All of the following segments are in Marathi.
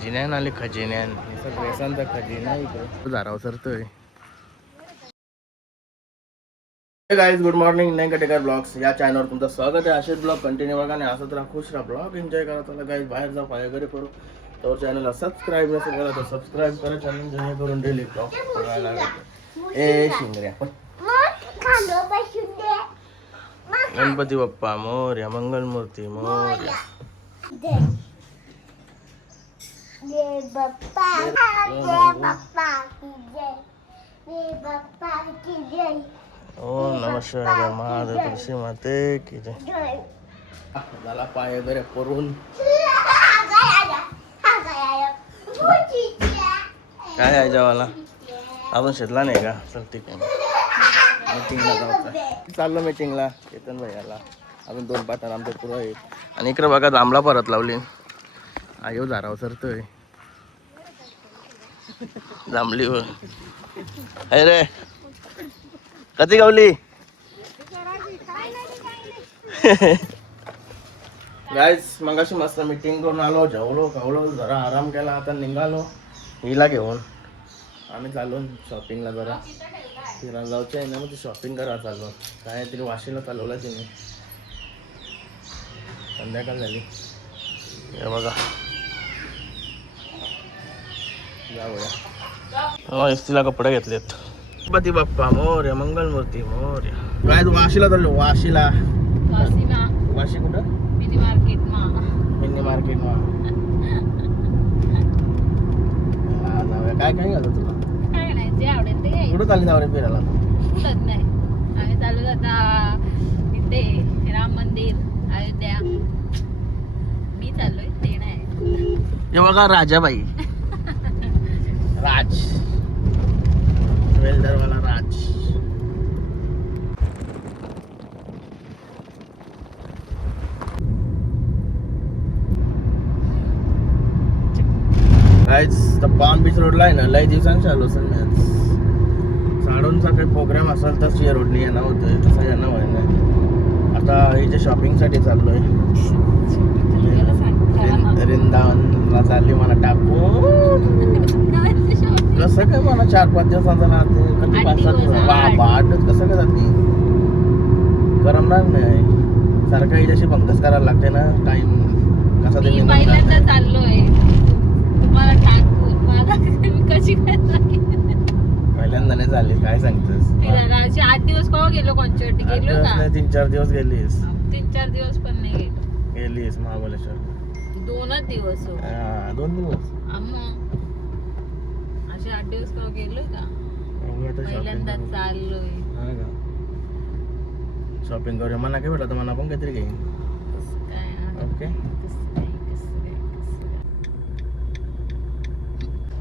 खजिन्यान आले खजिन्यान ड्रेसांचा खजिना इकडे झाराव सरतोय. गाईज गुड मॉर्निंग नाही कटेकर ब्लॉग्स या चॅनलवर तुमचं स्वागत आहे. असेच ब्लॉग कंटिन्यू बघा आणि असंच राहा, खुश राहा, ब्लॉग एन्जॉय करा. चला गाईज बाहेर जाऊ, पाय वगैरे करू. तर चॅनलला सबस्क्राईब नसेल करा तर सबस्क्राईब करा चॅनल, जेणेकरून डेली ब्लॉग बघायला लागेल. ए शिंगऱ्या गणपती बाप्पा मोरया, मंगलमूर्ती मोरया. ओम नमः शिवाय, महादेव तुळशी माते की जय. झाला पाय वगैरे करून काय आहे जेवायला अजून शेतला नाही का? चल ठीक आहे, मीटिंगला जायचं. चाललो मीटिंगला चेतन भैयाला. अजून 2 पाटण आमच्या पुरं आहेत. आणि इकडे बघा जांभळा परत लावली. आयो झाराव सरतोय जांभळीवर. अरे कधी गावली गाईज? मगाशी मस्त मीटिंग करून आलो, जेवलो खावलो, जरा आराम केला. आता निघालो हिला घेऊन. आम्ही चाललो शॉपिंगला, जरा फिरायला जायचं आहे ना, मग शॉपिंग करा चाललो. काय तरी वाशीला चालवलं तिने. संध्याकाळ झाली हे बघा. जाऊया. तिला कपडे घेतलेत. गणपती बाप्पा मोरया, मंगलमूर्ती मोरया. काय वाशीला चाललो? वाशीला. वाशी कुठं? मिनी मार्केट मा. काय काय घालतो तुला? काय नाही, जे आवडेल ते घ्यायचं. कुठं चालली जाऊ रे फिरायला? कुठंच नाही, आम्ही चालू आता इथे राम मंदिर अयोध्या. मी चाललोय ते नाही. हे बघा राजाबाई. राज वेल्डरवाला राज. गाईज पाम बीच रोडला आहे ना, लय दिवसांनी चालू असेल मॅच. साडूनचा काही प्रोग्राम असेल तर या रोडनी येणं होतंय, तसं येणं व्हाय नाही. आता इथे शॉपिंगसाठी चाललोय. वृंदावनला चालली मला टाकून. कसं काय मला 4-5 दिवसांचा ना, कधी 5-7 दिवस 8 दिवस कसं काय जाते? करमणार नाही. सारखं हिच्याशी भंगस करायला लागते ना. टाइम कसा तरी पहिल्यांदा चाललोय तुम्हाला टाकून. मला कशी काय पहिल्यांदा नाही झाली. काय सांगतेस? 8 दिवस केव्हा गेलो? कोणच्यावरती गेलो का? 3-4 दिवस गेलीस. 3-4 दिवस पण नाही गेलो. गेलीस महाबळेश्वर. 2च दिवस. 2 दिवस. असे 8 दिवस केव्हा गेलो का? पहिल्यांदा चाललोय. शॉपिंग करूया. मला काय भेटलं तर मला पण काहीतरी घेईन. ओके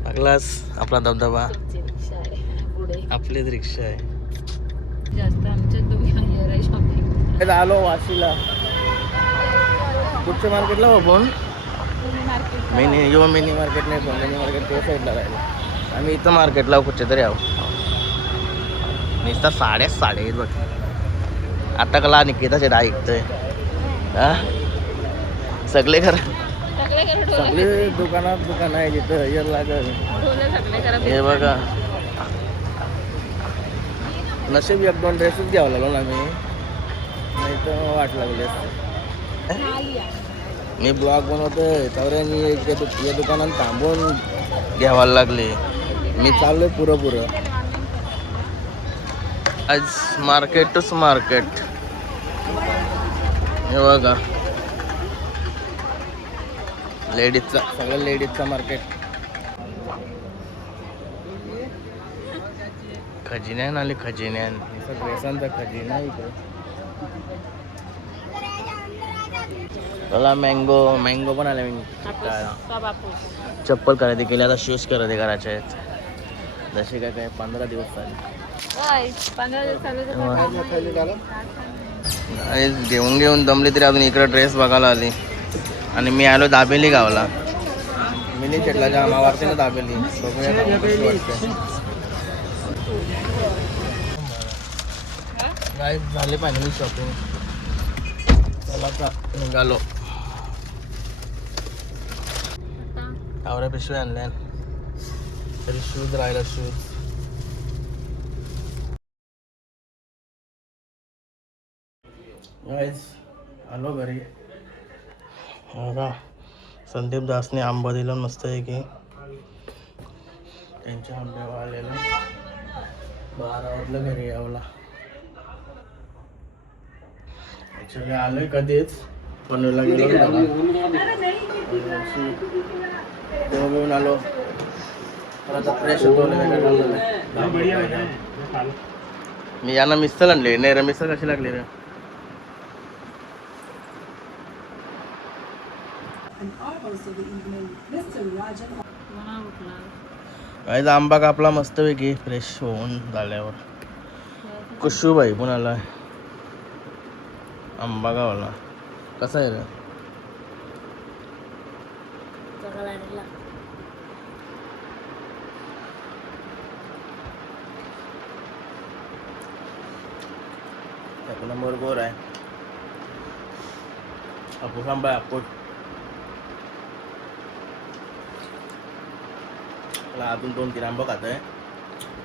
लागलास आपला धबधबा. आपलीच रिक्षा आहे. जास्त आमच्या तुम्ही शॉपिंग आलो वाशीला. कुठच्या मार्केटला आपण? मिनी मार्केट नाही, मिनी मार्केट त्या साईडला राहिलं. आम्ही इथं मार्केटला कुठे तरी आहो. नुसता साड्याच आहेत बघ. आता कला निकिताचे डाय ऐकतोय. हा सगळे सगळे दुकान आहे जिथं येर लागल. हे बघा नशीब 1-2 ड्रेसच घ्यावं लागलो ना मी, नाही तर वाट लागली असते. मी ब्लॉग बनवतोय चौऱ्यानी या दुकानात थांबून घ्यावायला लागले. मी चाललोय पुरं. आज मार्केटच मार्केट. हे बघा लेडीजचा, सगळं लेडीजचा मार्केट. खजिन्यान आले खजिन्यान ड्रेसांचा खजिना इकडे. मला मँगो पण आले. चप्पल खरेदी केली. आता शूज खरेदी करायचे आहेत. जसे काय 15 दिवस घेऊन दमली तरी अजून इकडे ड्रेस बघायला आली. आणि मी आलो दाबेली गावला. मिनी चेटला मावारते ना दाबेली. काय झाले फायनली शॉपिंग. चला आता निघालो. आवऱ्या पिशव्या आणल्या तरी शूज राहिला शूज. गाईज आलो घरी. बघा संदीप दासने आंबा दिला मस्त आहे की त्यांच्या आंब्या वाळलेलं 12 वाजलं घरी यावला. ॲक्च्युली आलोय कधीच पनवेलला गेलो घेऊन आलो परत फ्रेश होतो. मी यांना मिसल आणले नाही रे. मिसल कशी लागली रे. काय आंबा कापला मस्तपैकी फ्रेश होऊन झाल्यावर. कुशूबाई पण आला आंबा गावाला. कसा आहे रे. एक नंबर गोर आहे. हापूस आंबा आहे हापूस. अजून 2-3 आंबा खात आहे.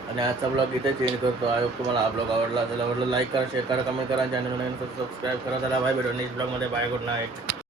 आणि आजचा ब्लॉग इथे चेंज करतो. आय होप तुम्हाला हा ब्लॉग आवडला असेल. आवडला लाईक करा, शेअर करा, कमेंट करा, चॅनल सबस्क्राईब करा. त्याला बाय भेटू नेक्स्ट ब्लॉगमध्ये. Bye, good night.